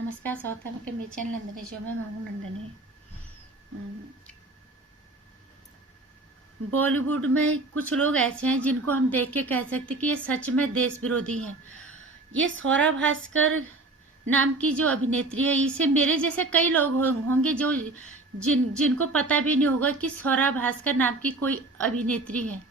नमस्कार, स्वागत है आपके मेरे चैनल नंदनी शो में। मैं हूँ नंदनी। बॉलीवुड में कुछ लोग ऐसे हैं जिनको हम देख के कह सकते कि ये सच में देश विरोधी हैं। ये स्वरा भास्कर नाम की जो अभिनेत्री है, इसे मेरे जैसे कई लोग होंगे जो जिनको पता भी नहीं होगा कि स्वरा भास्कर नाम की कोई अभिनेत्री है।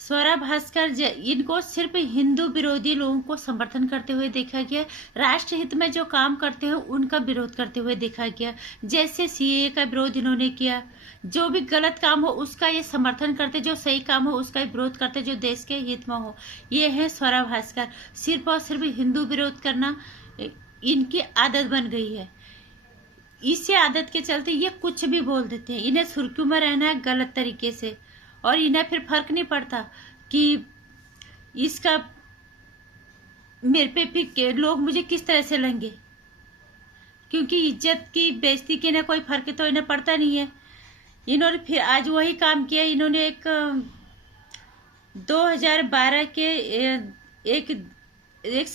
स्वरा भास्कर इनको सिर्फ हिंदू विरोधी लोगों को समर्थन करते हुए देखा गया। राष्ट्र हित में जो काम करते हैं उनका विरोध करते हुए देखा गया। जैसे सीए का विरोध इन्होंने किया, जो भी गलत काम हो उसका ये समर्थन करते, जो सही काम हो उसका विरोध करते, जो देश के हित में हो। ये है स्वरा भास्कर। सिर्फ और सिर्फ हिंदू विरोध करना इनकी आदत बन गई है। इसी आदत के चलते ये कुछ भी बोल देते हैं। इन्हें सुर्खियों में रहना है गलत तरीके से, और इन्हें फिर फर्क नहीं पड़ता कि इसका मेरे पे भी लोग मुझे किस तरह से लेंगे, क्योंकि इज्जत की बेइज्जती की इन्हें कोई फर्क तो इन्हें पड़ता नहीं है। इन्होंने फिर आज वही काम किया। इन्होंने एक 2012 के एक एक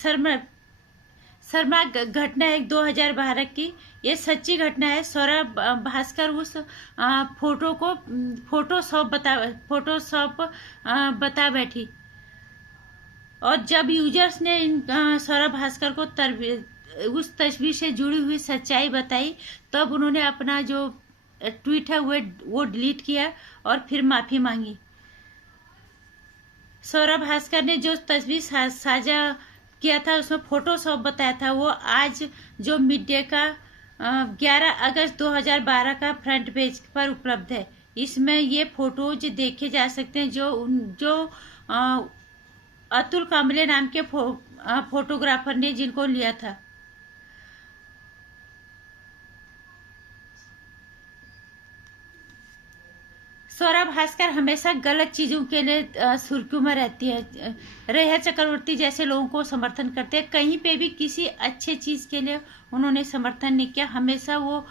शर्मा घटना है 2012 की। ये सच्ची घटना है। स्वरा भास्कर उस फोटोशॉप बता बैठी, और जब यूजर्स ने स्वरा भास्कर को उस तस्वीर से जुड़ी हुई सच्चाई बताई, तब उन्होंने अपना जो ट्वीट है वो डिलीट किया और फिर माफी मांगी। स्वरा भास्कर ने जो तस्वीर साझा किया था उसमें फोटोशॉप बताया था, वो आज जो मीडिया का 11 अगस्त 2012 का फ्रंट पेज पर उपलब्ध है। इसमें ये फोटोज देखे जा सकते हैं जो अतुल कांबले नाम के फोटोग्राफर ने जिनको लिया था। स्वरा भास्कर हमेशा गलत चीजों के लिए सुर्खियों में रहती है। रेहा चक्रवर्ती जैसे लोगों को समर्थन करते हैं। कहीं पे भी किसी अच्छे चीज के लिए उन्होंने समर्थन नहीं किया। हमेशा वो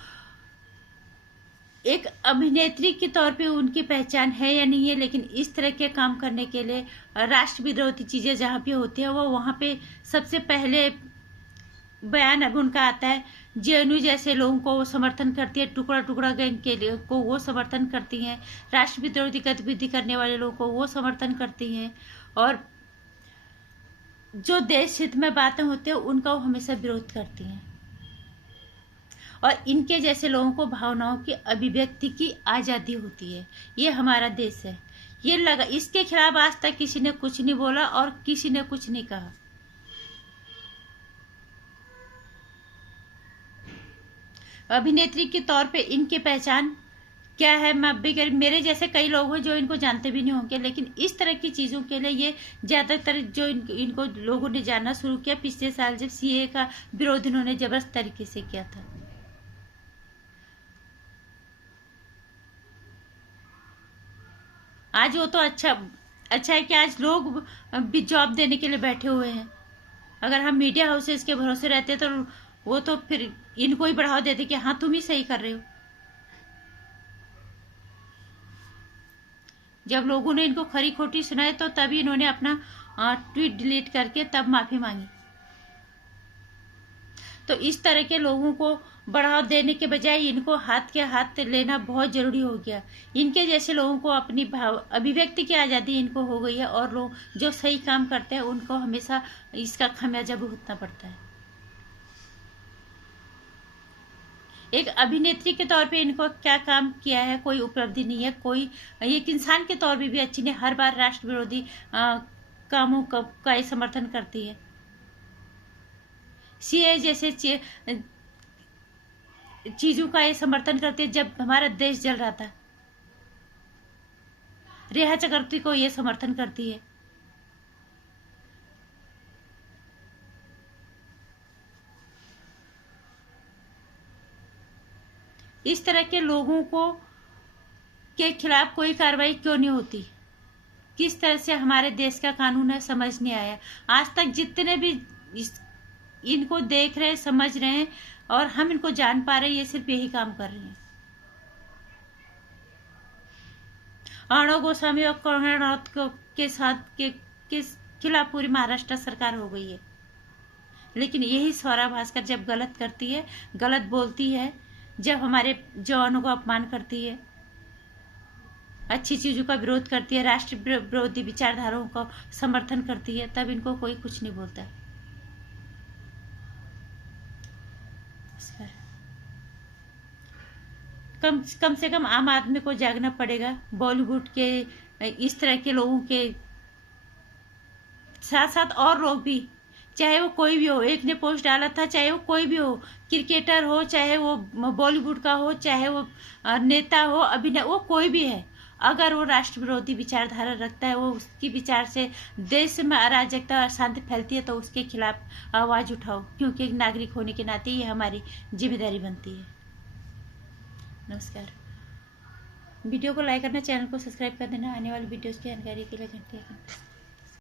एक अभिनेत्री के तौर पे उनकी पहचान है या नहीं है, लेकिन इस तरह के काम करने के लिए राष्ट्र विरोधी चीजें जहाँ पे होती है वो वहाँ पे सबसे पहले बयान अब उनका आता है। जेएनयू जैसे लोगों को वो समर्थन करती है। टुकड़ा टुकड़ा गैंग के लिए को वो समर्थन करती हैं। राष्ट्र विरोधी गतिविधि करने वाले लोगों को वो समर्थन करती हैं, और जो देश हित में बातें होती है उनका वो हमेशा विरोध करती हैं। और इनके जैसे लोगों को भावनाओं की अभिव्यक्ति की आजादी होती है। ये हमारा देश है। ये लगा, इसके खिलाफ आज तक किसी ने कुछ नहीं बोला और किसी ने कुछ नहीं कहा। अभिनेत्री के तौर पे इनकी पहचान क्या है, मैं भी मेरे जैसे कई लोग हैं जो इनको जानते भी नहीं होंगे, लेकिन इस तरह की चीजों के लिए ये ज्यादातर जो इनको लोगों ने जानना शुरू किया पिछले साल, जब सीए का विरोध इन्होंने जबरदस्त तरीके से किया था। आज वो तो अच्छा है कि आज लोग भी जॉब देने के लिए बैठे हुए हैं। अगर हम मीडिया हाउसेस के भरोसे रहते तो वो तो फिर इनको ही बढ़ावा देते कि हाँ तुम ही सही कर रहे हो। जब लोगों ने इनको खरी खोटी सुनाई तो तभी इन्होंने अपना ट्वीट डिलीट करके तब माफी मांगी। तो इस तरह के लोगों को बढ़ावा देने के बजाय इनको हाथ के हाथ लेना बहुत जरूरी हो गया। इनके जैसे लोगों को अपनी अभिव्यक्ति की आज़ादी इनको हो गई है, और लोग जो सही काम करते हैं उनको हमेशा इसका खमियाजा भुगतना पड़ता है। एक अभिनेत्री के तौर पे इनको क्या काम किया है, कोई उपलब्धि नहीं है। कोई एक इंसान के तौर पे भी अच्छी नहीं। हर बार राष्ट्र विरोधी कामों का समर्थन करती है। सीए जैसे चीजों का ये समर्थन करती है। जब हमारा देश जल रहा था, रेहा चक्रवर्ती को ये समर्थन करती है। इस तरह के लोगों को के खिलाफ कोई कार्रवाई क्यों नहीं होती? किस तरह से हमारे देश का कानून है, समझ नहीं आया आज तक। जितने भी इनको देख रहे हैं, समझ रहे हैं, और हम इनको जान पा रहे हैं, ये सिर्फ यही काम कर रहे हैं। अर्णव गोस्वामी और कंगना रनौत के खिलाफ पूरी महाराष्ट्र सरकार हो गई है। लेकिन यही स्वरा भास्कर जब गलत करती है, गलत बोलती है, जब हमारे जवानों को अपमान करती है, अच्छी चीज़ों का विरोध करती है, राष्ट्र विरोधी विचारधाराओं का समर्थन करती है, तब इनको कोई कुछ नहीं बोलता है। कम से कम आम आदमी को जागना पड़ेगा। बॉलीवुड के इस तरह के लोगों के साथ साथ और लोग भी, चाहे वो कोई भी हो, एक ने पोस्ट डाला था, चाहे वो कोई भी हो, क्रिकेटर हो, चाहे वो बॉलीवुड का हो, चाहे वो नेता हो, अभिनय, वो कोई भी है, अगर वो राष्ट्र विरोधी विचारधारा रखता है, वो उसकी विचार से देश में अराजकता और अशांति फैलती है, तो उसके खिलाफ आवाज उठाओ, क्योंकि एक नागरिक होने के नाते ये हमारी जिम्मेदारी बनती है। नमस्कार। वीडियो को लाइक करना, चैनल को सब्सक्राइब कर देना, आने वाली वीडियोस की जानकारी के लिए घंटी